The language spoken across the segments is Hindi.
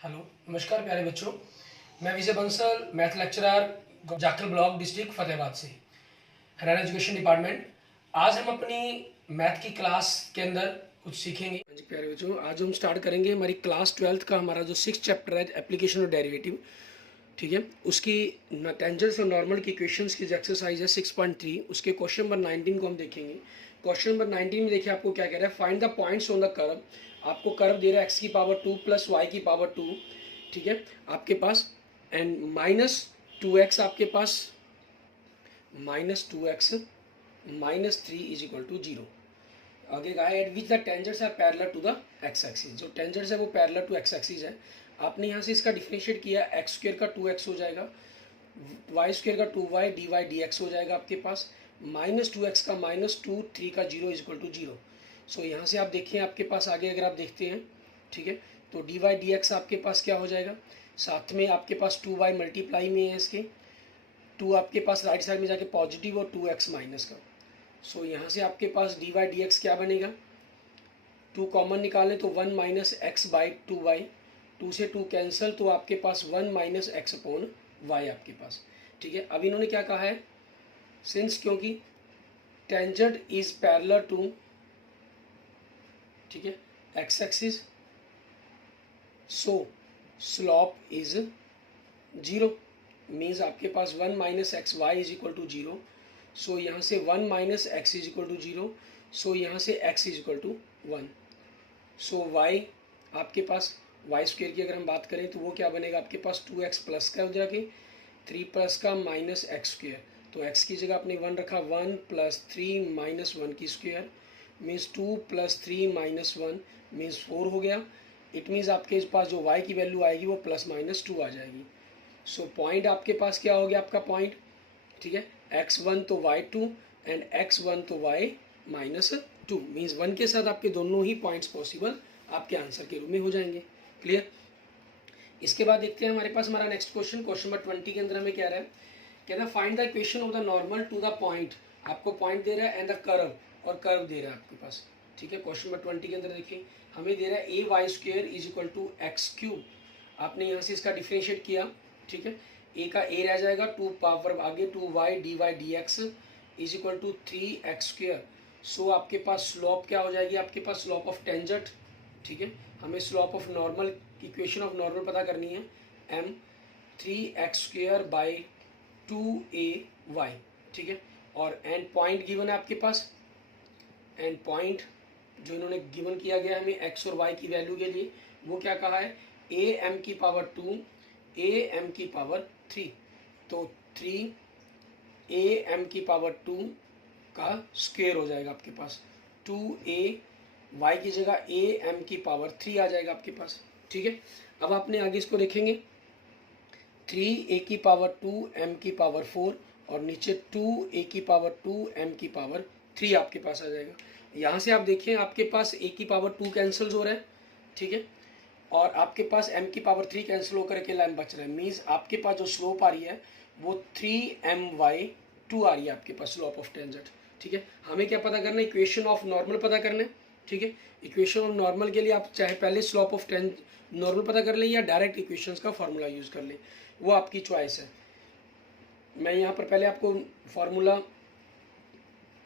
हेलो, नमस्कार प्यारे बच्चों। मैं Vijay Bansal, math lecturer, Jakhal block, district Fatehabad से, हरियाणा एजुकेशन डिपार्टमेंट। आज हम अपनी मैथ की क्लास के अंदर कुछ सीखेंगे। हाँ जी प्यारे बच्चों, आज हम स्टार्ट करेंगे हमारी क्लास 12th का हमारा जो 6th चैप्टर है, एप्लीकेशन और डेरिवेटिव। ठीक है, उसकी टेंजेंट्स और नॉर्मल की इक्वेशंस की जो एक्सरसाइज है 6.3, उसके क्वेश्चन नंबर 19 को हम देखेंगे। क्वेश्चन नंबर 19 में देखिए आपको क्या कह रहा है, find the points on the curve. आपको कर्व दे रहा है x की पावर 2 प्लस वाई की पावर 2। ठीक है, आपके पास एंड -2x आपके पास -2x -3 इज इक्वल टू 0। आगे कहा है at which the tangents are parallel to the X axis. जो टेंजेंट्स है वो पैरेलल टू एक्स एक्सिस है। आपने यहाँ से इसका डिफरेंशिएट किया, एक्स स्क्वायर का 2x हो जाएगा, वाई स्क्वायर का 2y dy dx हो जाएगा आपके पास, -2x का -2 3 का 0 इज इक्वल टू 0। सो यहाँ से आप देखिए आपके पास आगे अगर आप देखते हैं, ठीक है, तो dy dx आपके पास क्या हो जाएगा, साथ में आपके पास 2y मल्टीप्लाई में है इसके, 2 आपके पास राइट साइड में जाके पॉजिटिव और 2x माइनस का। सो यहाँ से आपके पास dy dx क्या बनेगा, 2 कॉमन निकालें तो 1 माइनस एक्स बाई 2y, 2 से 2 कैंसिल तो आपके पास 1 माइनस एक्स अपॉन वाई आपके पास। ठीक है, अब इन्होंने क्या कहा है, सिंस क्योंकि टेंजेंट इज पैरेलल टू, ठीक है, X axis, so slope is 0। Means आपके पास 1 minus X Y is equal to 0। So यहाँ से 1 minus X is equal to 0। So यहाँ से x is equal to 1। So y आपके पास वाई स्क्वेयर की अगर हम बात करें तो वो क्या बनेगा आपके पास 2x प्लस का हो जाके 3 प्लस का माइनस एक्स स्क्वेयर। तो x की जगह आपने 1 रखा, 1 प्लस 3 माइनस 1 की square means 2 plus 3 minus 1 means 4 हो गया। इट मीन्स आपके पास जो y की वैल्यू आएगी वो प्लस माइनस 2 आ जाएगी। सो पॉइंट आपके पास क्या हो गया आपका पॉइंट, ठीक है, x1 तो y2 एंड x1 तो y माइनस 2 मीन्स 1 के साथ आपके दोनों ही पॉइंट्स पॉसिबल आपके आंसर के रूप में हो जाएंगे। क्लियर। इसके बाद देखते हैं हमारे पास हमारा नेक्स्ट क्वेश्चन, क्वेश्चन नंबर 20 के अंदर हमें क्या रहा है, कहना है find the equation of the normal to the point. आपको पॉइंट दे रहा है एंड द कर्व, और कर्व दे रहा है आपके पास। ठीक है, क्वेश्चन नंबर 20 के अंदर देखिए हमें दे रहा है a y square is equal to x cube. आपने यहाँ से इसका डिफरेंशिएट किया, ठीक है, a का a रह जाएगा, 2 पावर आगे 2y dy dx is equal to 3x square. So आपके पास स्लोप क्या हो जाएगी, आपके पास स्लोप ऑफ टेंजेंट, ठीक है, हमें slope of normal, equation of normal पता करनी है, m 3x square by 2ay। ठीक है, और एंड पॉइंट गिवन है आपके पास, एंड पॉइंट जो इन्होंने गिवन किया गया हमें x और y की वैल्यू के लिए, वो क्या कहा है, a m की पावर 2 a m की पावर 3। तो 3 a m की पावर 2 का स्क्वेयर हो जाएगा आपके पास, 2a y की जगह a m की पावर 3 आ जाएगा आपके पास। ठीक है, अब आपने आगे इसको देखेंगे, 3a की पावर 2 m की पावर 4 और नीचे 2a की पावर 2 m की पावर 3 आपके पास आ जाएगा। यहाँ से आप देखिए आपके पास a की पावर 2 कैंसिल हो रहा है, ठीक है, और आपके पास m की पावर 3 कैंसिल होकर के लाइन बच रहा है। मीन्स आपके पास जो स्लोप आ रही है वो 3my2 आ रही है आपके पास, स्लोप ऑफ टेंजेंट। ठीक है, हमें क्या पता करना है, इक्वेशन ऑफ नॉर्मल पता करना है। ठीक है, इक्वेशन ऑफ नॉर्मल के लिए आप चाहे पहले स्लोप ऑफ नॉर्मल पता कर लें या डायरेक्ट इक्वेशंस का फार्मूला यूज़ कर लें, वो आपकी चॉइस है। मैं यहाँ पर पहले आपको फार्मूला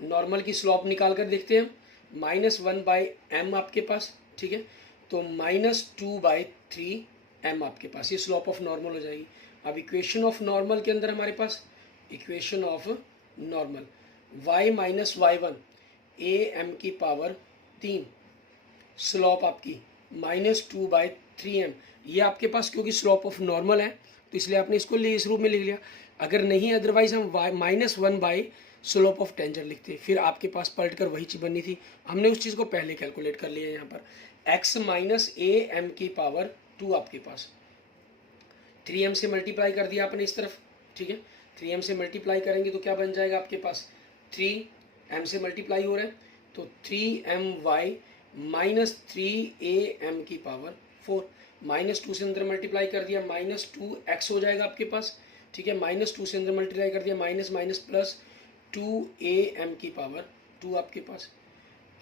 नॉर्मल की स्लोप निकाल कर देखते हैं, -1/m आपके पास, ठीक है, तो -2/3m आपके पास, ये स्लोप ऑफ नॉर्मल हो जाएगी। अब इक्वेशन ऑफ नॉर्मल के अंदर हमारे पास equation of normal y minus y1 am की पावर 3, स्लोप आपकी -2/3m। ये आपके पास क्योंकि स्लोप ऑफ नॉर्मल है तो इसलिए आपने इसको इस रूप में लिख लिया। अगर नहीं अदरवाइज हम -1 स्लोप ऑफ टेंजेंट लिखते, फिर आपके पास पलट कर वही चीज़ बननी थी। हमने उस चीज़ को पहले कैलकुलेट कर लिया। यहाँ पर x माइनस am की पावर 2 आपके पास, 3m से मल्टीप्लाई कर दिया आपने इस तरफ। ठीक है, 3m से मल्टीप्लाई करेंगे तो क्या बन जाएगा आपके पास, 3m से मल्टीप्लाई हो रहा है तो 3my माइनस 3am की पावर 4, -2 से अंदर मल्टीप्लाई कर दिया, -2x हो जाएगा आपके पास। ठीक है, -2 से अंदर मल्टीप्लाई कर दिया, माइनस माइनस प्लस 2am की पावर 2 आपके पास।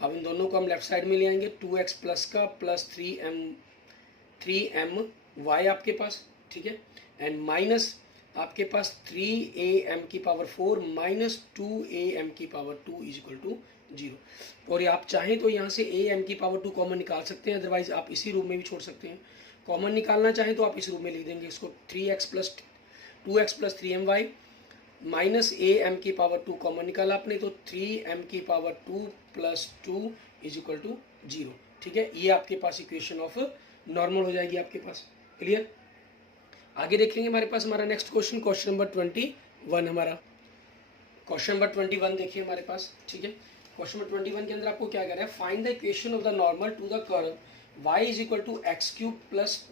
अब इन दोनों को हम लेफ्ट साइड में ले आएंगे, 2x प्लस का प्लस 3m y आपके पास, ठीक है, एंड माइनस आपके पास 3am की पावर 4 माइनस 2am की पावर 2 इज इक्वल टू 0। और आप चाहें तो यहाँ से am की पावर 2 कॉमन निकाल सकते हैं, अदरवाइज आप इसी रूप में भी छोड़ सकते हैं। कॉमन निकालना चाहें तो आप इस रूप में लिख देंगे इसको, 3x plus 2x plus 3my minus am की पावर 2 कॉमन निकाला आपने तो 3m की power 2 plus 2 is equal to 0, ठीक है। ये आपके पास इक्वेशन ऑफ नॉर्मल हो जाएगी आपके पास। क्लियर? आगे देखेंगे हमारे पास हमारा नेक्स्ट क्वेश्चन, क्वेश्चन नंबर 21 हमारा। क्वेश्चन नंबर 21 देखिए हमारे पास, ठीक है। क्वेश्चन नंबर 21 के अंदर आपको क्या कह रहा है, find the equation of the normal to the curve y is equal to x cube plus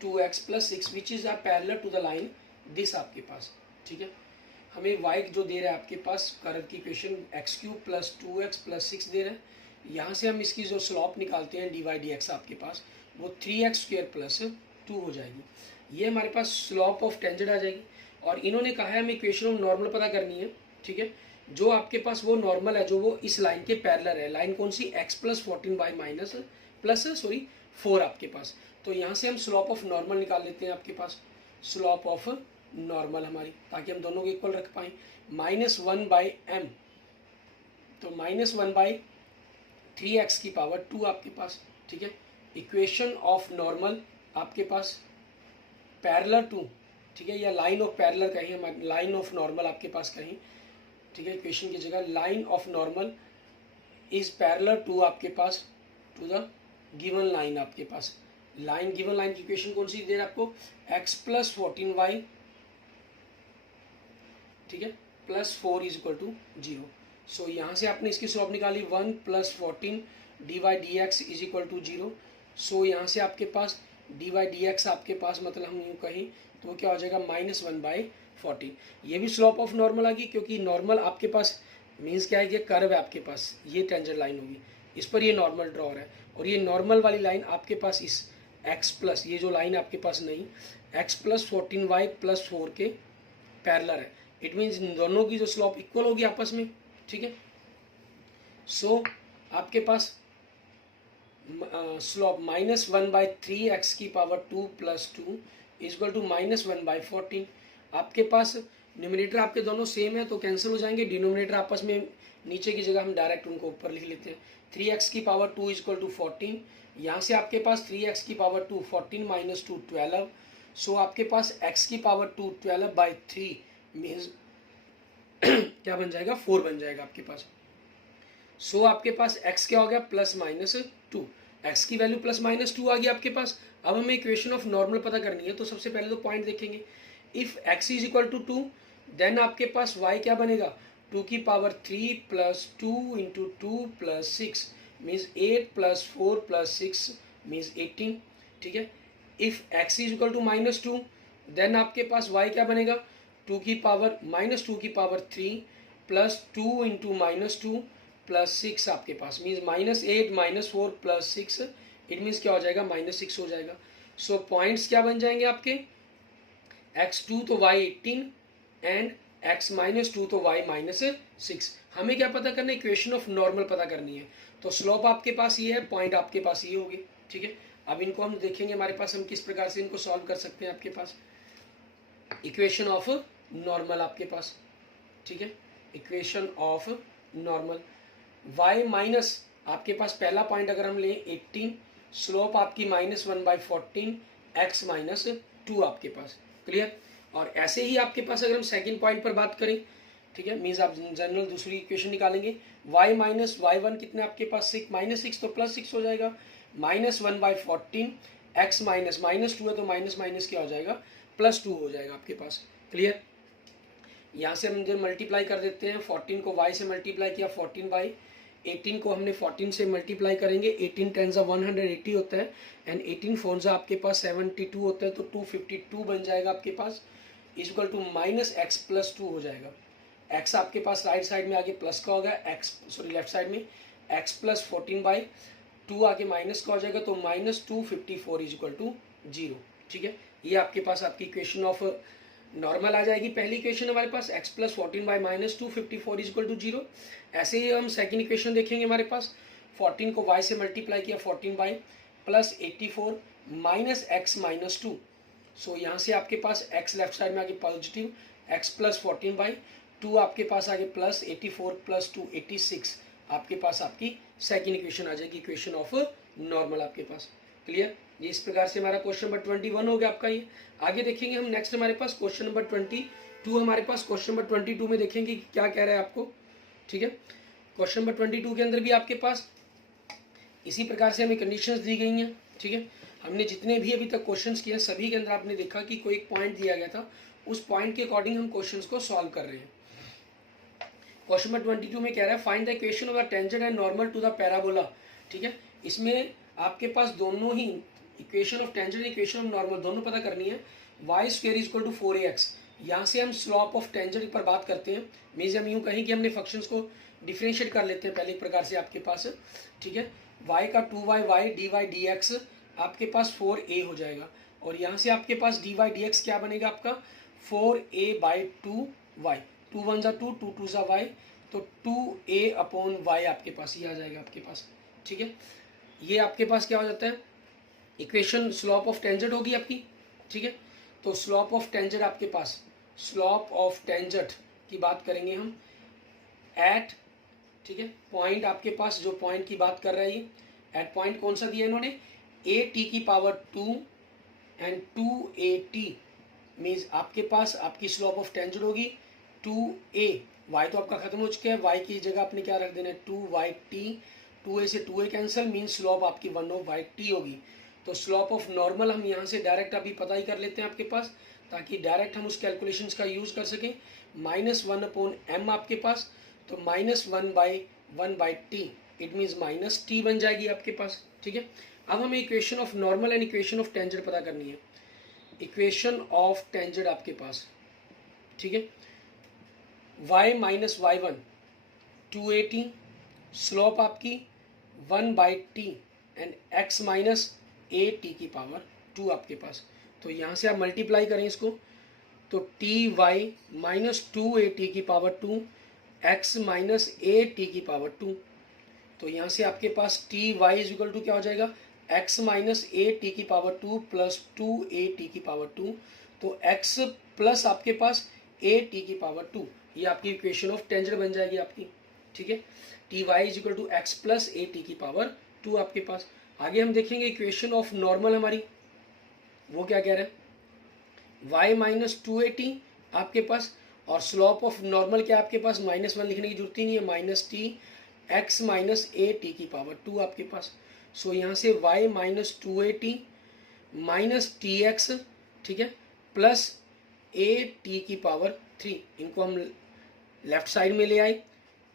2x plus 6 which is parallel to the line this आपके पास, ठीक है। हमें y जो दे रहा है आपके पास कर्व की equation x cube plus 2x plus 6 दे रहा है। यहाँ से हम इसकी जो स्लॉप निकालते हैं dy dx आपके पास वो 3x स्क्वायर प्लस 2 हो जाएगी। ये हमारे पास स्लॉप ऑफ टेंजेंट आ जाएगी। और इन्होंने कहा है हमें इक्वेशन ऑफ नॉर्मल पता करनी है, ठीक है। जो आपके पास वो नॉर्मल है जो वो इस लाइन के पैरेलल है, लाइन कौन सी, x plus 14 by minus plus 4 आपके पास। तो यहाँ से हम स्लॉप ऑफ नॉर्मल निकाल लेते हैं आपके पास, स्लॉप ऑफ नॉर्मल हमारी, ताकि हम दोनों को इक्वल रख पाएँ। -1 बाई m, तो -1 बाई 3x की पावर 2 आपके पास, ठीक है। इक्वेशन ऑफ नॉर्मल आपके पास पैरेलल टू, ठीक है, या लाइन ऑफ पैरेलल कहीं, लाइन ऑफ नॉर्मल आपके पास कहीं, ठीक है। इक्वेशन की जगह line of normal is parallel to आपके पास टू द गिवन लाइन आपके पास। लाइन, गिवन लाइन की इक्वेशन कौन सी दे रहा है आपको, x प्लस 14y, ठीक है, plus 4 is equal to 0। So यहाँ से आपने इसकी स्लॉप निकाली 1 plus 14 d y d x is equal to 0। So यहाँ से आपके पास डी वाई डी एक्स आपके पास, मतलब हम यूँ कहीं तो वो क्या हो जाएगा -1 बाई 14। ये भी स्लॉप ऑफ नॉर्मल आ गई, क्योंकि नॉर्मल आपके पास मीन्स क्या है कि कर्व है आपके पास, ये टेंजेंट लाइन होगी, इस पर ये नॉर्मल ड्रॉ है। और ये नॉर्मल वाली लाइन आपके पास इस x प्लस, ये जो लाइन आपके पास नहीं, x प्लस 14y प्लस 4 के पैरेलल है। इट मीन्स दोनों की जो स्लॉप इक्वल होगी आपस में, ठीक है। सो आपके पास स्लॉप -1 बाई 3x की power 2 plus 2 is equal to -1 by 14। आपके पास न्यूमरेटर आपके दोनों सेम है तो कैंसिल हो जाएंगे, डिनोमिनेटर आपस में नीचे की जगह हम डायरेक्ट उनको ऊपर लिख लेते हैं। 3x की पावर 2 इज इक्वल टू 14, यहाँ से आपके पास 3x की पावर 2 14 माइनस 2 12। सो आपके पास x की पावर 2 12 बाई 3 मीन्स क्या बन जाएगा, 4 बन जाएगा आपके पास। सो आपके पास x क्या हो गया, +-2, x की वैल्यू +-2 आ गई आपके पास। अब हमें इक्वेशन ऑफ नॉर्मल पता करनी है, तो सबसे पहले तो पॉइंट देखेंगे, if x is equal to 2 then आपके पास y क्या बनेगा, 2 की power 3 plus 2 into 2 plus 6 means 8 plus 4 plus 6 means 18, ठीक है। If x is equal to -2 then आपके पास y क्या बनेगा, 2 की पावर -2 की पावर 3 प्लस 2 इंटू -2 प्लस 6 आपके पास मीन्स -8 -4 प्लस 6, इट मीन्स क्या हो जाएगा, -6 हो जाएगा। सो पॉइंट्स क्या बन जाएंगे आपके, x2 तो y 18 एंड x -2 तो y -6। हमें क्या पता करना है, इक्वेशन ऑफ नॉर्मल पता करनी है। तो स्लोप आपके पास ये है, पॉइंट आपके पास ये होगी, ठीक है। अब इनको हम देखेंगे हमारे पास हम किस प्रकार से इनको सॉल्व कर सकते हैं। आपके पास इक्वेशन ऑफ नॉर्मल आपके पास, ठीक है, equation of normal y minus आपके पास पहला पॉइंट अगर हम लें 18, स्लोप आपकी -1 बाई 14, x -2 आपके पास, क्लियर। और ऐसे ही आपके पास अगर हम सेकंड पॉइंट पर बात करें, ठीक है, मीन्स आप जनरल दूसरी इक्वेशन निकालेंगे, y माइनस y1 कितने आपके पास -6 तो +6 हो जाएगा, -1 बाई 14, x -2 है तो माइनस क्या हो जाएगा, +2 हो जाएगा आपके पास, क्लियर। यहाँ से हम जो मल्टीप्लाई कर देते हैं, 14 को y से मल्टीप्लाई किया 14 बाई 18 को हमने 14 से मल्टीप्लाई करेंगे, 18 10 180 होता है एंड 18 4 आपके पास 72 होता है, तो 252 बन जाएगा आपके पास, इक्वल टू -x + 2 हो जाएगा। x आपके पास राइट साइड में आगे प्लस का होगा, लेफ्ट साइड में x + 14 बाई 2 आगे माइनस का हो जाएगा, तो -254 इक्वल टू 0, ठीक है। ये आपके पास आपकी इक्वेशन ऑफ नॉर्मल आ जाएगी। पहली इक्वेशन हमारे पास x + 14 बाई -254 इक्वल टू 0। ऐसे ही हम सेकंड इक्वेशन देखेंगे, हमारे पास 14 को y से मल्टीप्लाई किया 14 by +84 minus X minus two. So यहाँ से आपके पास x लेफ्ट साइड में आगे पॉजिटिव, x प्लस 14/2 आपके पास आगे प्लस 84 प्लस 2 86 आपके पास आपकी सेकेंड इक्वेशन आ जाएगी, इक्वेशन ऑफ नॉर्मल आपके पास। क्लियर? ये इस प्रकार से हमारा क्वेश्चन नंबर 21 हो गया आपका ये। आगे देखेंगे हम नेक्स्ट हमारे पास क्वेश्चन नंबर 22 हमारे पास। क्वेश्चन नंबर 22 में देखेंगे कि क्या कह रहा है आपको। ठीक है, क्वेश्चन नंबर 22 के अंदर भी आपके पास इसी प्रकार से हमें कंडीशंस दी गई हैं। ठीक है, हमने जितने भी अभी तक क्वेश्चंस किए सभी के अंदर आपने देखा कि कोई एक पॉइंट दिया गया था, उस पॉइंट के अकॉर्डिंग हम क्वेश्चंस को सॉल्व कर रहे हैं। क्वेश्चन नंबर 22 में कह रहा है find the equation of the tangent and normal to the parabola. ठीक है, इसमें आपके पास दोनों ही equation of tangent equation of normal दोनों पता करनी है। Y square is equal to 4ax। यहाँ से हम स्लॉप ऑफ टेंजेंट पर बात करते हैं, मीन्स हम यूँ कहीं कि हमने फंक्शंस को डिफ्रेंशिएट कर लेते हैं पहले एक प्रकार से आपके पास। ठीक है, y का 2y D y d x आपके पास 4a हो जाएगा, और यहाँ से आपके पास डी वाई डी एक्स क्या बनेगा आपका 4a/2y। 2 1 ज़ा 2, 2 2 ज़ा y, तो 2a/y आपके पास ये आ जाएगा आपके पास। ठीक है, ये आपके पास क्या हो जाता है, इक्वेशन स्लॉप ऑफ टेंजेंट होगी आपकी। ठीक है, तो स्लॉप ऑफ टेंजेंट आपके पास, स्लॉप ऑफ टेंजेंट की बात करेंगे हम एट, ठीक है, पॉइंट आपके पास जो पॉइंट की बात कर रहा है ये एट पॉइंट कौन सा दिया इन्होंने, a/2 एंड 2at मीन्स आपके पास आपकी स्लॉप ऑफ टेंजेंट होगी 2a। y तो आपका खत्म हो चुका है, y की जगह आपने क्या रख देना है 2yt, 2a से 2a कैंसिल, मीन्स स्लॉप आपकी 1/t होगी। तो स्लॉप ऑफ नॉर्मल हम यहाँ से डायरेक्ट अभी पता ही कर लेते हैं आपके पास, ताकि डायरेक्ट हम उस कैलकुलेशंस का यूज़ कर सकें। -1/m आपके पास, तो -1/1/t इट मीन्स -t बन जाएगी आपके पास। ठीक है, अब हमें equation of normal and equation of tangent पता करनी है। इक्वेशन ऑफ टेंजेंट आपके पास, ठीक है, y minus y1 2at, slope आपकी 1/t and x minus at की पावर 2 आपके पास। तो यहाँ से आप मल्टीप्लाई करें इसको, तो ty माइनस 2at की पावर 2, x माइनस at की पावर 2। तो यहाँ से आपके पास ty इज इक्वल टू क्या हो जाएगा, x माइनस at की पावर 2 प्लस 2at की पावर 2। तो x प्लस आपके पास at की पावर 2, ये आपकी इक्वेशन ऑफ टेंजेंट बन जाएगी आपकी। ठीक है, ty is equal to x plus at की पावर 2 आपके पास। आगे हम देखेंगे इक्वेशन ऑफ नॉर्मल हमारी, वो क्या कह रहा है, y माइनस 2at आपके पास, और स्लॉप ऑफ नॉर्मल क्या आपके पास, -1 लिखने की जरूरत ही नहीं है, -t x माइनस at की पावर 2 आपके पास। सो यहाँ से y minus 2at minus tx, ठीक है, प्लस at की पावर 3, इनको हम लेफ्ट साइड में ले आए,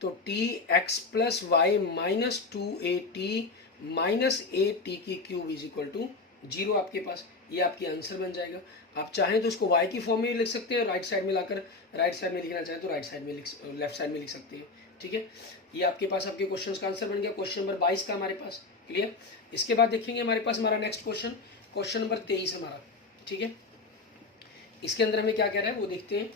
तो tx plus y minus 2at minus at की क्यूब इज इक्वल टू 0 आपके पास। ये आपकी आंसर बन जाएगा। आप चाहें तो उसको y की फॉर्म में लिख सकते हैं, राइट साइड में लाकर राइट साइड में लिखना चाहें तो राइट साइड में लेफ्ट साइड में लिख सकते हैं। ठीक है, ये आपके पास आपके क्वेश्चन का आंसर बन गया, क्वेश्चन नंबर 22 का हमारे पास। क्लियर? इसके बाद देखेंगे हमारे पास हमारा नेक्स्ट क्वेश्चन, क्वेश्चन नंबर 23 हमारा। ठीक है, इसके अंदर हमें क्या कह रहा है वो देखते हैं।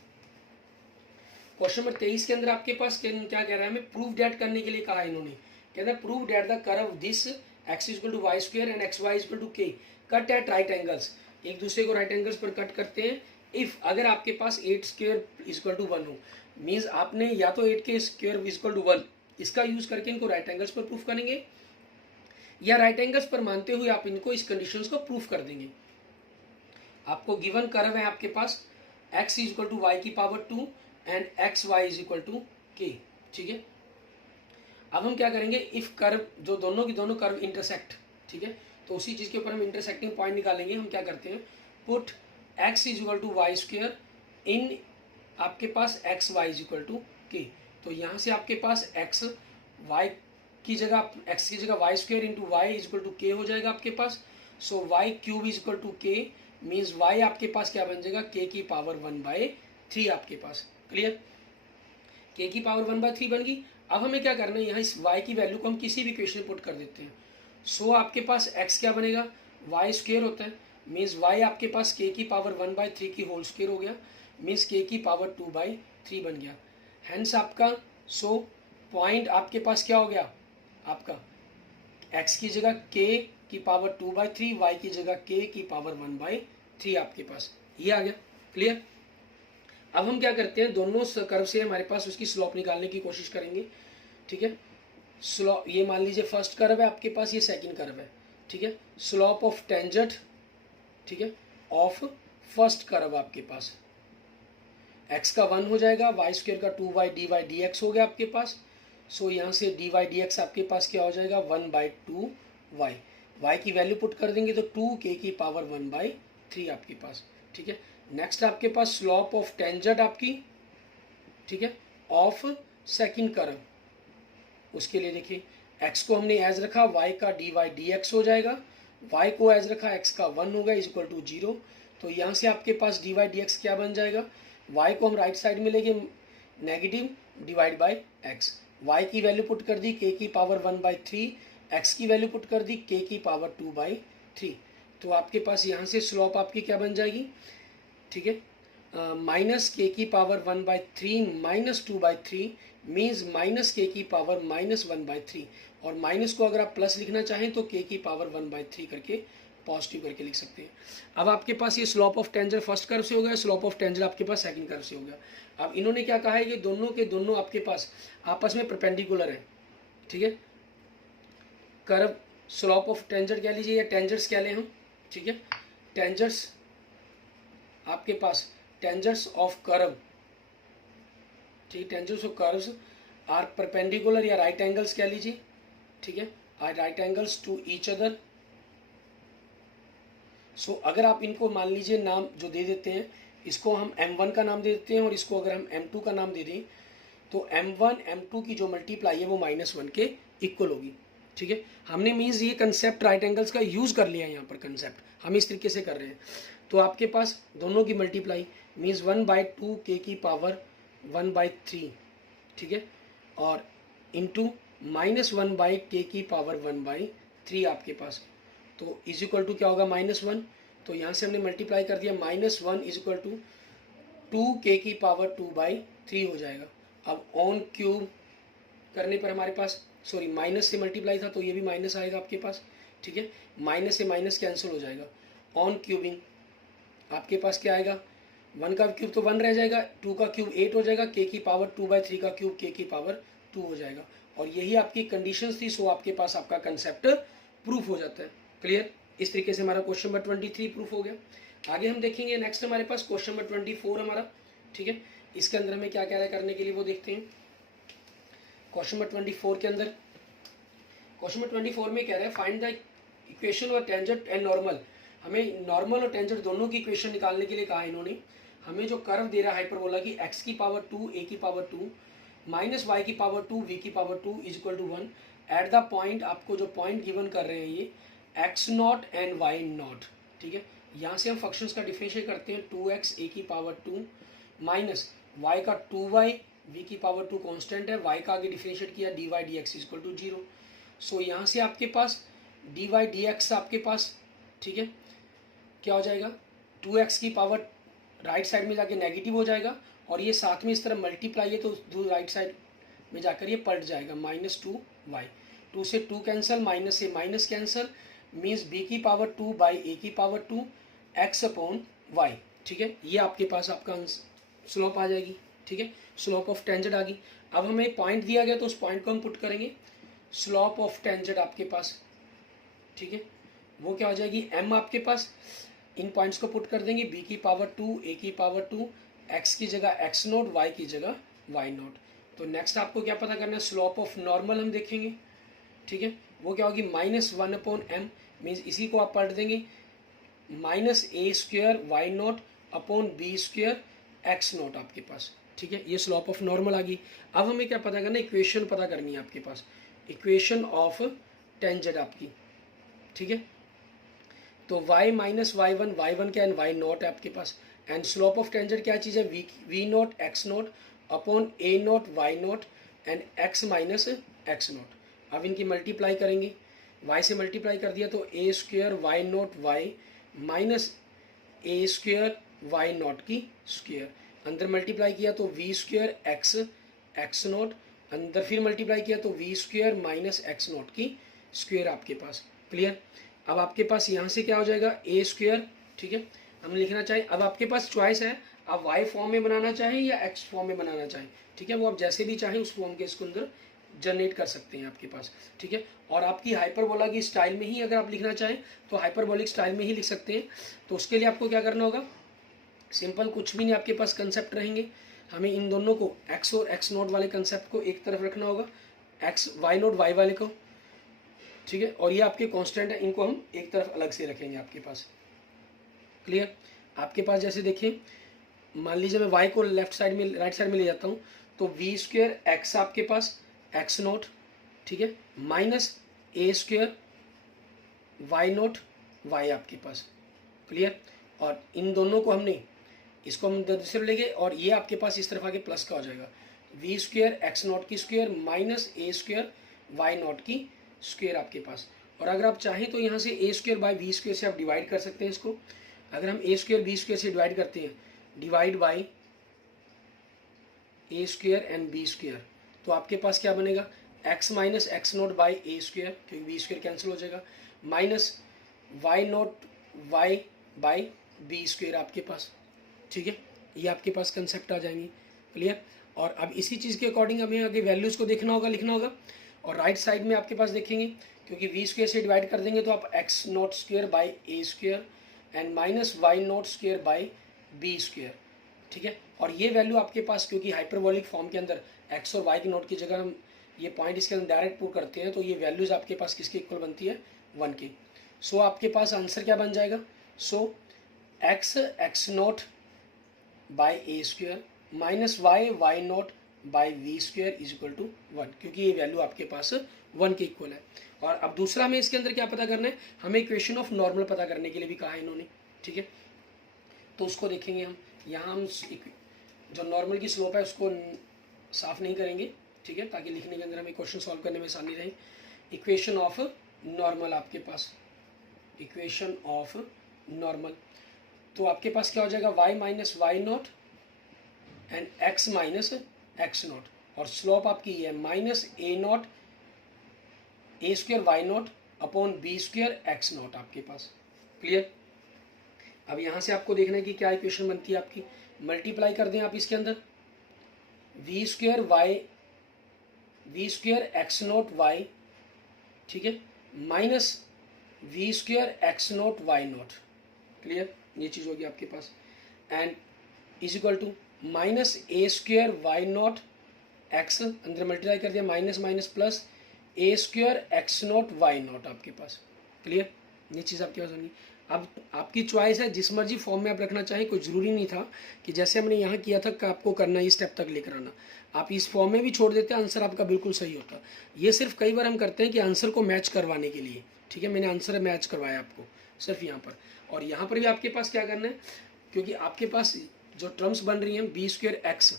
क्वेश्चन नंबर 23 के अंदर आपके पास क्या कह रहा है, हमें प्रूफ डेट करने के लिए कहा है इन्होंने। कहता है proof that the curve this x is equal to Y square and x Y is equal to k cut at right angles, एक दूसरे को राइट एंगल्स पर कट करते हैं इफ, अगर आपके पास 8 स्क्वायर इज इक्वल टू 1 हो, मीन्स आपने या तो 8 के स्क्वायर इज इक्वल टू 1 इसका यूज करके इनको राइट एंगल्स पर प्रूफ करेंगे, या राइट एंगल्स पर मानते हुए आप इनको इस कंडीशंस को प्रूफ कर देंगे। आपको गिवन कर्व है आपके पास x is equal to Y की power 2 and x Y is equal to K. ठीक है, अब हम क्या करेंगे, इफ कर्व जो दोनों की दोनों कर्व इंटरसेक्ट, ठीक है, तो उसी चीज के ऊपर हम इंटरसेक्टिंग पॉइंट निकालेंगे। हम क्या करते हैं, put x is equal to Y square in आपके पास X Y is equal to K. तो यहाँ से आपके पास x y की जगह x की जगह Y square into Y is equal to K हो जाएगा आपके पास। So Y cube is equal to K, means y आपके पास क्या बन जाएगा, k की पावर 1/3 आपके पास। क्लियर? k की पावर 1/3 बन गई। अब हमें क्या करना है, यहाँ इस y की वैल्यू को हम किसी भी इक्वेशन में पुट कर देते हैं। सो आपके पास x क्या बनेगा, वाई स्क्वायर होता है, मीन्स y आपके पास k की पावर 1/3 की होल स्क्वायर हो गया, मीन्स k की पावर 2/3 बन गया। हैंस आपका सो पॉइंट आपके पास क्या हो गया, आपका x की जगह k की पावर 2/3, y की जगह k की पावर 1/3 आपके पास, ये आ गया। क्लियर। अब हम क्या करते हैं, दोनों कर्व से हमारे पास उसकी स्लोप निकालने की कोशिश करेंगे। ठीक है, स्लोप, ये मान लीजिए फर्स्ट कर्व है आपके पास, ये सेकंड कर्व है। ठीक है, स्लोप ऑफ टेंजेंट, ठीक है, ऑफ फर्स्ट कर्व आपके पास x का 1 हो जाएगा, वाई स्क्वेयर का 2y dy/dx हो गया आपके पास। सो यहाँ से dy/dx आपके पास क्या हो जाएगा, 1/2y। y की वैल्यू पुट कर देंगे तो 2k की पावर 1/3 आपके पास। ठीक है, नेक्स्ट आपके पास स्लोप ऑफ टेंजेंट आपकी, ठीक है, ऑफ सेकंड कर्व, उसके लिए देखिए x को हमने एज रखा, y का dy/dx हो जाएगा, y को एज रखा, x का 1 होगा इज इक्वल टू 0। तो यहाँ से आपके पास dy/dx क्या बन जाएगा, y को हम राइट साइड में लेंगे negative divide by x, y की वैल्यू पुट कर दी k की पावर 1/3, x की वैल्यू पुट कर दी k की पावर 2/3। तो आपके पास यहाँ से स्लोप आपकी क्या बन जाएगी, ठीक है, माइनस के की पावर 1/3 माइनस 2/3 मीन्स माइनस के की पावर माइनस 1/3, और माइनस को अगर आप प्लस लिखना चाहें तो के की पावर 1/3 करके पॉजिटिव करके लिख सकते हैं। अब आपके पास ये slope of tangent first curve से हो गया, स्लोप ऑफ टेंजेंट आपके पास सेकंड कर्व से हो गया। अब इन्होंने क्या कहा है कि दोनों के दोनों आपके पास आपस में परपेंडिकुलर है। ठीक है, कर्व स्लोप ऑफ टेंजेंट कह लीजिए या टेंजेंट्स कह लें हम। ठीक है, टेंजेंट्स आपके पास, टेंजेंट्स ऑफ कर्व, ठीक, tangents of curves are perpendicular या राइट एंगल्स कह लीजिए। ठीक है, are right angles to each other. So अगर आप इनको मान लीजिए नाम जो दे देते हैं, इसको हम m1 का नाम दे देते हैं और इसको अगर हम m2 का नाम दे दें तो m1 m2 की जो मल्टीप्लाई है वो -1 के इक्वल होगी। ठीक है, हमने मीन्स ये कंसेप्ट राइट एंगल्स का यूज़ कर लिया है, यहाँ पर कंसेप्ट हम इस तरीके से कर रहे हैं। तो आपके पास दोनों की मल्टीप्लाई मीन्स 1/2 k की पावर 1/3, ठीक है, और इंटू -1/k की पावर 1/3 आपके पास, तो इज इक्वल टू क्या होगा, -1। तो यहाँ से हमने मल्टीप्लाई कर दिया, -1 इज इक्वल टू 2k की पावर 2/3 हो जाएगा। अब ऑन क्यूब करने पर हमारे पास, सॉरी माइनस से मल्टीप्लाई था तो ये भी माइनस आएगा आपके पास। ठीक है, माइनस से माइनस कैंसिल हो जाएगा। ऑन क्यूबिंग आपके पास क्या आएगा, 1 का क्यूब तो 1 रह जाएगा, 2 का क्यूब 8 हो जाएगा, k की पावर 2/3 का क्यूब k की पावर 2 हो जाएगा। और यही आपकी कंडीशंस थी, सो आपके पास आपका कंसेप्ट प्रूफ हो जाता है। क्लियर। इस तरीके से हमारा क्वेश्चन नंबर 23 प्रूफ हो गया। आगे हम देखेंगे नेक्स्ट हमारे पास क्वेश्चन नंबर 24 हमारा। ठीक है, इसके अंदर हमें क्या क्या है करने के लिए वो देखते हैं। क्वेश्चन नंबर 24 के अंदर, क्वेश्चन नंबर 24 में कह रहा है फाइंड द इक्वेशन और टेंजेंट एंड नॉर्मल। हमें नॉर्मल और टेंजेंट दोनों की इक्वेशन निकालने के लिए कहा है इन्होंने। हमें जो कर्व दे रहा है हाइपरबोला की x की पावर 2 a की पावर 2 माइनस y की पावर 2 v की power 2 is equal to 1 at the point, आपको जो पॉइंट गिवन कर रहे हैं ये x0 एंड y0। ठीक है, यहाँ से हम फंक्शंस का डिफरेंशिएट करते हैं, 2x a की पावर 2 माइनस y का 2y v की पावर 2 कांस्टेंट है, y का आगे डिफरेंशिएट किया dy/dx is equal to 0। So यहाँ से आपके पास dy/dx आपके पास, ठीक है, क्या हो जाएगा, 2x की पावर राइट साइड में जाके नेगेटिव हो जाएगा, और ये साथ में इस तरह मल्टीप्लाई है तो राइट साइड में जाकर ये पलट जाएगा, -2y। 2 से 2 कैंसिल, माइनस से माइनस कैंसिल, मीन्स b की पावर 2 बाई a की पावर 2 x अपॉन y। ठीक है, ये आपके पास आपका स्लोप आ जाएगी। ठीक है, स्लोप ऑफ टेंजेंट आ गई। अब हमें पॉइंट दिया गया तो उस पॉइंट को हम पुट करेंगे, स्लोप ऑफ टेंजेंट आपके पास, ठीक है, वो क्या हो जाएगी, m आपके पास, इन पॉइंट्स को पुट कर देंगे, b की पावर 2 a की पावर 2 x की जगह x0 y की जगह y0। तो नेक्स्ट आपको क्या पता करना है, स्लोप ऑफ नॉर्मल हम देखेंगे। ठीक है, वो क्या होगी, -1 अपॉन m, मीन्स इसी को आप पलट देंगे, -a² y0 upon b² x0 आपके पास। ठीक है, ये स्लोप ऑफ नॉर्मल आ गई। अब हमें क्या पता करना है, इक्वेशन पता करनी है आपके पास, इक्वेशन ऑफ टेंजेंट आपकी। ठीक है, तो y माइनस y1 क्या है, y0 है आपके पास, एंड स्लोप ऑफ टेंजेंट क्या चीज़ है, v0 x0 upon a0 y0 and x minus x0। अब इनकी मल्टीप्लाई करेंगे, y से मल्टीप्लाई कर दिया तो a² y0 y minus a² y0 की स्क्वेयर, अंदर मल्टीप्लाई किया तो v² x x0, अंदर फिर मल्टीप्लाई किया तो v² माइनस x0 की स्क्वेयर आपके पास। क्लियर। अब आपके पास यहाँ से क्या हो जाएगा ए स्क्वायर, ठीक है, हमें लिखना चाहिए। अब आपके पास चॉइस है, आप वाई फॉर्म में बनाना चाहें या एक्स फॉर्म में बनाना चाहें, ठीक है, वो आप जैसे भी चाहें उस फॉर्म के इसके अंदर जनरेट कर सकते हैं आपके पास, ठीक है। और आपकी हाइपरबोला की स्टाइल में ही अगर आप लिखना चाहें तो हाइपरबोलिक स्टाइल में ही लिख सकते हैं। तो उसके लिए आपको क्या करना होगा, सिंपल, कुछ भी नहीं, आपके पास कंसेप्ट रहेंगे। हमें इन दोनों को एक्स और एक्स नोट वाले कंसेप्ट को एक तरफ रखना होगा, एक्स वाई नोट वाई वाले को, ठीक है, और ये आपके कांस्टेंट है, इनको हम एक तरफ अलग से रखेंगे आपके पास। क्लियर। आपके पास जैसे देखिए, मान लीजिए मैं y को लेफ्ट साइड में राइट साइड में ले जाता हूँ, तो वी स्क्वेयर एक्स आपके पास एक्स नोट, ठीक है, minus A square y not Y आपके पास। क्लियर। और इन दोनों को हमने, इसको हम दूसरे लेंगे और ये आपके पास इस तरफ आके प्लस का हो जाएगा, वी स्क्वेयर एक्स नॉट की square minus A square Y not की स्क्वेयर आपके पास। और अगर आप चाहें तो यहाँ से a square by we square से आप डिवाइड कर सकते हैं इसको। अगर हम ए स्क्वेयर बी स्क्वेयर से डिवाइड करते हैं, divide by A square and b square, तो आपके पास क्या बनेगा, x minus x note by A square, क्योंकि बी स्क्वेयर कैंसिल हो जाएगा, minus y not y by b square आपके पास, ठीक है। ये आपके पास कंसेप्ट आ जाएंगे। क्लियर। और अब इसी चीज़ के अकॉर्डिंग हमें आगे वैल्यूज़ को देखना होगा, लिखना होगा। और राइट साइड में आपके पास देखेंगे, क्योंकि वी स्क्वेयर से डिवाइड कर देंगे तो आप x not square by A square and minus y not square by b square, ठीक है। और ये वैल्यू आपके पास, क्योंकि हाइपरबोलिक फॉर्म के अंदर एक्स और वाई की नोट की जगह हम ये पॉइंट इसके अंदर डायरेक्ट पुट करते हैं, तो ये वैल्यूज़ आपके पास किसके इक्वल बनती है, 1 के। सो आपके पास आंसर क्या बन जाएगा, so X X note by A square minus Y Y naught by we square is equal to 1, क्योंकि ये वैल्यू आपके पास 1 के इक्वल है। और अब दूसरा हमें इसके अंदर क्या पता करना है, हमें इक्वेशन ऑफ नॉर्मल पता करने के लिए भी कहा है इन्होंने, ठीक है। तो उसको देखेंगे हम, यहाँ हम जो नॉर्मल की स्लोप है उसको साफ नहीं करेंगे, ठीक है, ताकि लिखने के अंदर हमें क्वेश्चन सॉल्व करने में आसानी रहे। इक्वेशन ऑफ नॉर्मल आपके पास, इक्वेशन ऑफ नॉर्मल, तो आपके पास क्या हो जाएगा, y minus y not and x minus x not, और स्लोप आपकी ये है minus a not a square Y not upon b square x not आपके पास। क्लियर। अब यहाँ से आपको देखना है कि क्या इक्वेशन बनती है आपकी, मल्टीप्लाई कर दें आप इसके अंदर, V square why we square x naught Y, ठीक है, minus V square x naught Y naught. Clear. ये चीज़ होगी आपके पास, and is equal to minus A square Y naught X, अंदर मल्टीप्लाई कर दिया, minus minus plus A square x naught Y naught आपके पास। क्लियर। ये चीज़ आपके पास होगी। अब आपकी चॉइस है, जिस मर्जी फॉर्म में आप रखना चाहें, कोई ज़रूरी नहीं था कि जैसे हमने यहाँ किया था कि आपको करना इस स्टेप तक लेकर आना, आप इस फॉर्म में भी छोड़ देते हैं, आंसर आपका बिल्कुल सही होता। ये सिर्फ कई बार हम करते हैं कि आंसर को मैच करवाने के लिए, ठीक है, मैंने आंसर मैच करवाया आपको सिर्फ यहाँ पर। और यहाँ पर भी आपके पास क्या करना है, क्योंकि आपके पास जो टर्म्स बन रही हैं बी स्क्वेयर एक्स,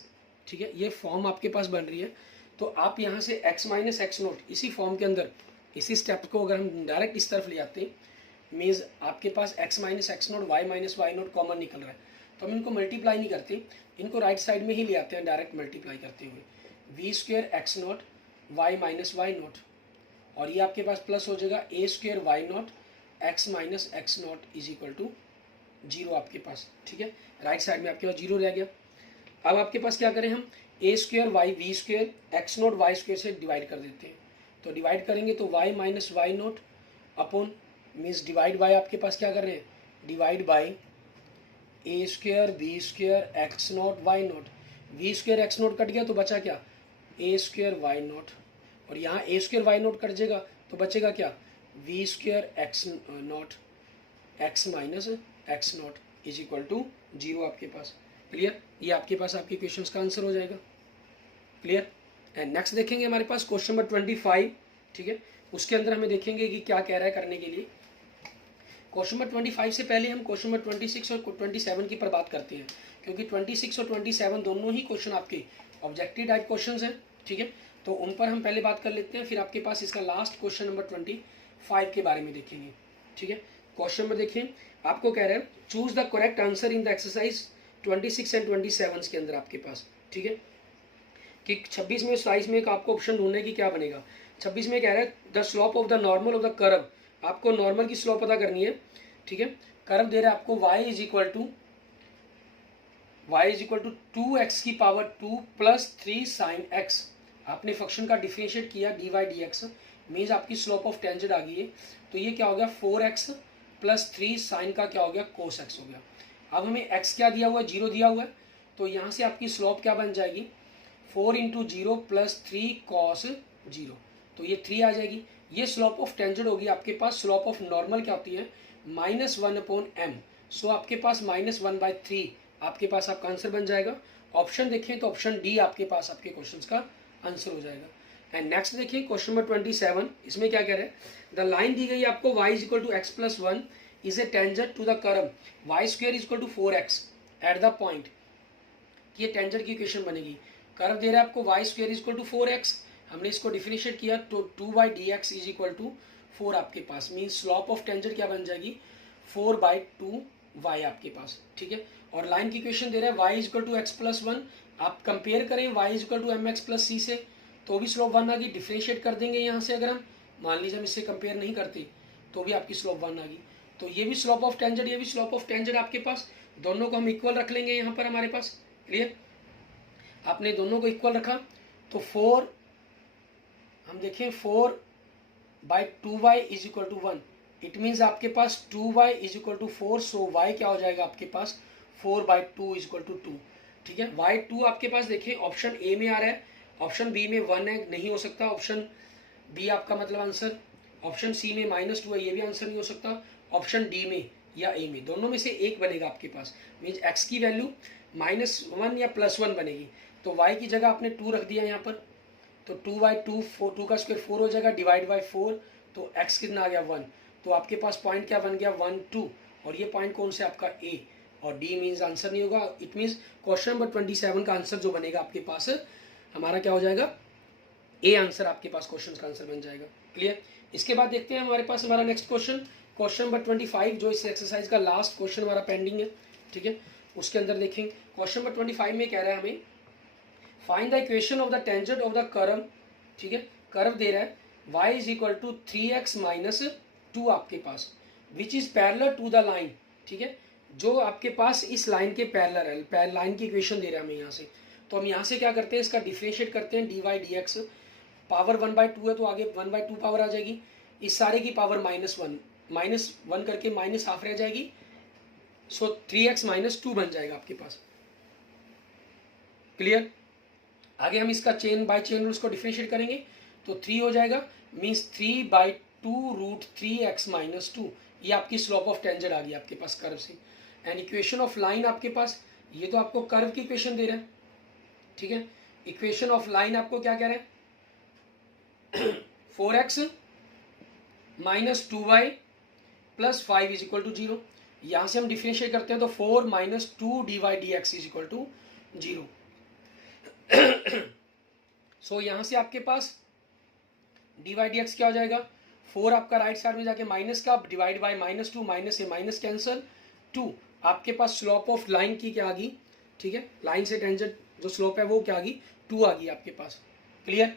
ठीक है, ये फॉर्म आपके पास बन रही है, तो आप यहाँ से एक्स माइनस एक्स नोट इसी फॉर्म के अंदर, इसी स्टेप को अगर हम डायरेक्ट इस तरफ ले आते हैं, मीन्स आपके पास x minus x naught y minus y naught common निकल रहा है, तो हम इनको मल्टीप्लाई नहीं करते, इनको राइट साइड में ही ले आते हैं डायरेक्ट मल्टीप्लाई करते हुए, v square x naught y minus y naught, और ये आपके पास प्लस हो जाएगा a square y naught x minus x not is equal to 0 आपके पास, ठीक है। राइट साइड में आपके पास 0 रह गया। अब आपके पास क्या करें हम, a square why we square x naught y square से डिवाइड कर देते हैं, तो डिवाइड करेंगे तो y minus y naught upon, means divide by, आपके पास क्या कर रहे हैं, divide by a square b square x naught Y naught, v square x naught cut गया तो बचा क्या, ए स्क्वेयर वाई नॉट, और यहाँ a square Y not cut जाएगा तो बचेगा क्या, v square x not x minus x not is equal to 0 आपके पास। क्लियर। ये आपके पास आपके क्वेश्चंस का आंसर हो जाएगा। क्लियर। एंड नेक्स्ट देखेंगे हमारे पास क्वेश्चन नंबर 25, ठीक है, उसके अंदर हमें देखेंगे कि क्या कह रहा है करने के लिए। क्वेश्चन नंबर 25 से पहले हम क्वेश्चन नंबर 26 और 27 की पर बात करते हैं, क्योंकि 26 और 27 दोनों ही क्वेश्चन आपके ऑब्जेक्टिव टाइप क्वेश्चन हैं, ठीक है, तो उन पर हम पहले बात कर लेते हैं, फिर आपके पास इसका लास्ट क्वेश्चन नंबर 25 के बारे में देखेंगे, ठीक है। क्वेश्चन में देखिए, आपको कह रहे हैं choose the correct answer in the exercise 26 and 27 के अंदर आपके पास, ठीक है, कि 26 में स्लाइस में एक आपको ऑप्शन ढूंढना है कि क्या बनेगा। 26 में कह रहा है the slope of the normal of the curve आपको नॉर्मल की स्लोप पता करनी है, ठीक है। कर्व दे रहा है आपको y is equal to 2x की पावर 2 प्लस 3 साइन x। आपने फंक्शन का डिफरेंशिएट किया dy dx, मीन्स आपकी स्लोप ऑफ टेंजेंट आ गई है। तो ये क्या हो गया 4x प्लस 3 साइन का क्या हो गया cos x हो गया। अब हमें x क्या दिया हुआ है, 0 दिया हुआ है, तो यहाँ से आपकी स्लोप क्या बन जाएगी 4 इंटू 0 प्लस 3 cos 0, तो ये 3 आ जाएगी। ये स्लोप ऑफ टेंजेंट होगी आपके पास। स्लोप ऑफ नॉर्मल क्या होती है -1/m। सो आपके पास -1/3 आपके पास आपका आंसर बन जाएगा। ऑप्शन देखें तो ऑप्शन डी आपके पास आपके क्वेश्चन का आंसर हो जाएगा। एंड नेक्स्ट देखिए क्वेश्चन नंबर 27, इसमें क्या कह रहे हैं, द लाइन दी गई है आपको y is equal to x plus 1 is a tangent to the curve y square is equal to 4x at the point. ये टेंजेंट की इक्वेशन बनेगी। कर्व दे रहा है आपको y square is equal to 4x, हमने इसको डिफरेंशिएट किया तो 2y dx is equal to 4 आपके पास, मीन्स स्लोप ऑफ टेंजेंट क्या बन जाएगी 4/2y आपके पास, ठीक है। और लाइन की इक्वेशन दे रहा है y is equal to x plus 1, आप कंपेयर करें y is equal to m x plus c से, तो भी स्लोप 1 आ गई। डिफरेंशिएट कर देंगे यहाँ से, अगर हम मान लीजिए हम इससे कंपेयर नहीं करते तो भी आपकी स्लोप 1 आ गई। तो ये भी स्लोप ऑफ टेंजेंट, ये भी स्लोप ऑफ टेंजेंट आपके पास, दोनों को हम इक्वल रख लेंगे यहाँ पर हमारे पास। क्लियर, आपने दोनों को इक्वल रखा तो 4 हम देखें 4/2y is equal to 1, it means आपके पास 2y is equal to 4, so y क्या हो जाएगा आपके पास 4/2 इज इक्वल टू 2, ठीक है। y2 आपके पास देखिए ऑप्शन ए में आ रहा है, ऑप्शन बी में 1 है, नहीं हो सकता। ऑप्शन बी आपका मतलब आंसर, ऑप्शन सी में -2 है, ये भी आंसर नहीं हो सकता। ऑप्शन डी में या ए में, दोनों में से एक बनेगा आपके पास, मीन्स x की वैल्यू -1 या +1 बनेगी। तो y की जगह आपने 2 रख दिया यहाँ पर, तो 2/2 2 का स्क्वायर 4 हो जाएगा, डिवाइड बाई 4, तो x कितना आ गया 1। तो आपके पास पॉइंट क्या बन गया 1 2, और ये पॉइंट कौन से आपका a, और d मीन्स आंसर नहीं होगा। इट मीन्स क्वेश्चन नंबर 27 का आंसर जो बनेगा आपके पास हमारा क्या हो जाएगा ए आंसर आपके पास क्वेश्चन का आंसर बन जाएगा। क्लियर, इसके बाद देखते हैं हमारे पास हमारा नेक्स्ट क्वेश्चन, क्वेश्चन नंबर 25 जो इस एक्सरसाइज का लास्ट क्वेश्चन हमारा पेंडिंग है, ठीक है। उसके अंदर देखेंगे क्वेश्चन नंबर 25 में कह रहा है हमें find the equation of the tangent of the curve, ठीक है। कर्व दे रहा है y is equal to 3x minus 2 आपके पास, which is parallel to the line, ठीक है, जो आपके पास इस लाइन के पैरेलल है। लाइन की इक्वेशन दे रहा है हमें यहाँ से, तो हम यहाँ से क्या करते हैं इसका डिफरेंशिएट करते हैं, dy dx पावर 1/2 है तो आगे 1/2 पावर आ जाएगी, इस सारे की पावर -1 करके -½ रह जाएगी, सो 3x - 2 बन जाएगा आपके पास। क्लियर, आगे हम इसका चेन बाय चेन रूल्स को डिफरेंशिएट करेंगे तो 3 हो जाएगा, मीन्स 3/2√3x - 2, ये आपकी स्लोप ऑफ टेंजेंट आ गई आपके पास कर्व से। एंड इक्वेशन ऑफ लाइन आपके पास, ये तो आपको कर्व की इक्वेशन दे रहा है, ठीक है। इक्वेशन ऑफ लाइन आपको क्या कह रहा है 4x - 2y + 5 is equal to 0। यहाँ से हम डिफरेंशिएट करते हैं तो 4 - 2 dy dx is equal to 0। So यहाँ से आपके पास dy dx क्या हो जाएगा 4 आपका राइट साइड में जाके माइनस का, डिवाइड बाय -2, माइनस से माइनस कैंसल, 2 आपके पास स्लोप ऑफ लाइन की क्या आ गई, ठीक है, लाइन से टेंजेंट जो स्लोप है वो क्या आ गई 2 आ गई आपके पास। क्लियर,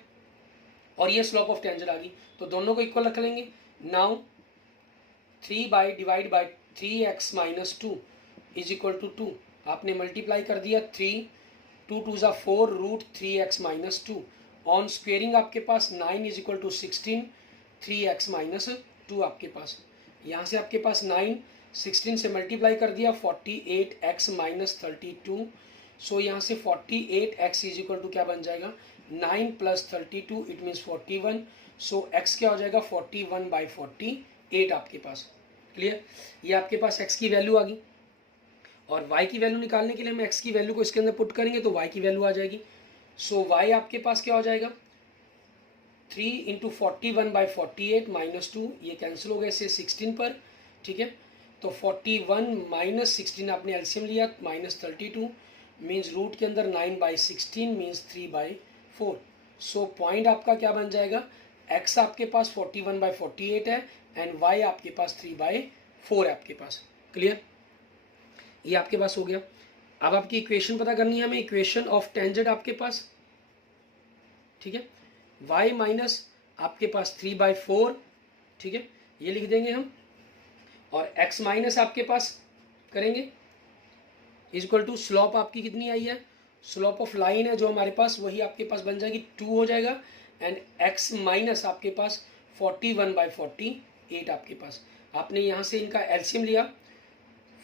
और ये स्लोप ऑफ टेंजेंट आ गई, तो दोनों को इक्वल रख लेंगे। Now 3 / 3x - 2 is equal to 2, आपने मल्टीप्लाई कर दिया 3 2 2 = 4 √3x - 2 ऑन स्क्वेयरिंग आपके पास 9 इज इक्वल टू 16 3x - 2 आपके पास। यहाँ से आपके पास 9 16 से मल्टीप्लाई कर दिया 48x - 32, सो यहाँ से 48x इज इक्वल टू क्या बन जाएगा 9 + 32, इट मीन्स 41, सो x क्या हो जाएगा 41/48 आपके पास। क्लियर, ये आपके पास x की वैल्यू आ गई, और y की वैल्यू निकालने के लिए हम x की वैल्यू को इसके अंदर पुट करेंगे तो y की वैल्यू आ जाएगी। सो y आपके पास क्या हो जाएगा 3 × 41/48 - 2, ये कैंसिल हो गए इससे 16 पर, ठीक है। तो 41 - 16 आपने एलसीएम लिया -32, मीन्स रूट के अंदर 9/16 मीन्स 3/4। सो पॉइंट आपका क्या बन जाएगा x आपके पास 41/48 है एंड y आपके पास 3/4 है आपके पास। क्लियर, ये आपके पास हो गया। अब आपकी इक्वेशन पता करनी है हमें, इक्वेशन ऑफ टेंजेंट आपके पास, ठीक है, y माइनस आपके पास 3/4, ठीक है, ये लिख देंगे हम, और x माइनस आपके पास करेंगे इज इक्वल टू स्लॉप आपकी कितनी आई है, स्लॉप ऑफ लाइन है जो हमारे पास, वही आपके पास बन जाएगी 2 हो जाएगा, एंड x माइनस आपके पास 41/48 आपके पास। आपने यहाँ से इनका एलसीएम लिया,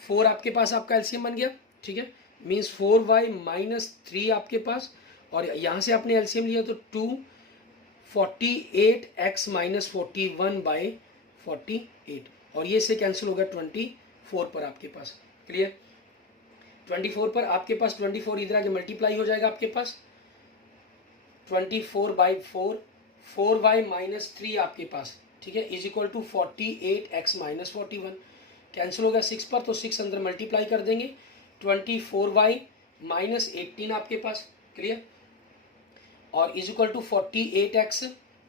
4 आपके पास आपका एलसीएम बन गया, ठीक है, मीन्स 4y माइनस 3 आपके पास, और यहाँ से आपने एलसीएम लिया तो 248x माइनस 41/48, और ये से कैंसिल होगा 24 पर आपके पास। क्लियर, 24 पर आपके पास 24 इधर आके मल्टीप्लाई हो जाएगा आपके पास 24/4, 4y माइनस 3 आपके पास, ठीक है, is equal to 48x minus 41, cancel होगा 6 पर, तो 6 अंदर मल्टीप्लाई कर देंगे, 24y माइनस 18 आपके पास। क्लियर, और is equal to 48x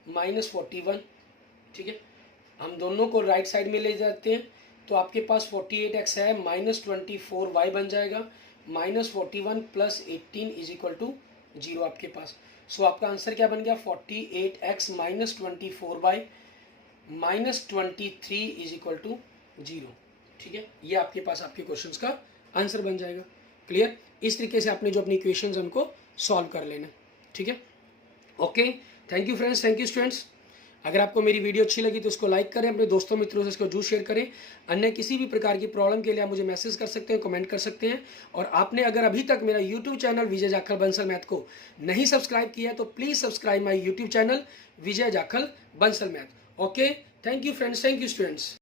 minus 41, ठीक है, हम दोनों को राइट साइड में ले जाते हैं, तो आपके पास 48x है माइनस 24y बन जाएगा, minus 41 plus 18 is equal to 0 आपके पास। सो आपका आंसर क्या बन गया, 48x minus 24y minus 23 is equal to 0, ठीक है, ये आपके पास आपके क्वेश्चंस का आंसर बन जाएगा। क्लियर, इस तरीके से आपने जो अपनी इक्वेशंस उनको सॉल्व कर लेना, ठीक है। Okay, thank you friends, thank you students. अगर आपको मेरी वीडियो अच्छी लगी तो इसको लाइक करें, अपने दोस्तों मित्रों से इसको जरूर शेयर करें। अन्य किसी भी प्रकार की प्रॉब्लम के लिए आप मुझे मैसेज कर सकते हैं, कमेंट कर सकते हैं। और आपने अगर अभी तक मेरा यूट्यूब चैनल विजय जाखल बंसल मैथ को नहीं सब्सक्राइब किया है तो please subscribe my YouTube channel Vijay Jakhal Bansal math. Okay, thank you friends, thank you students.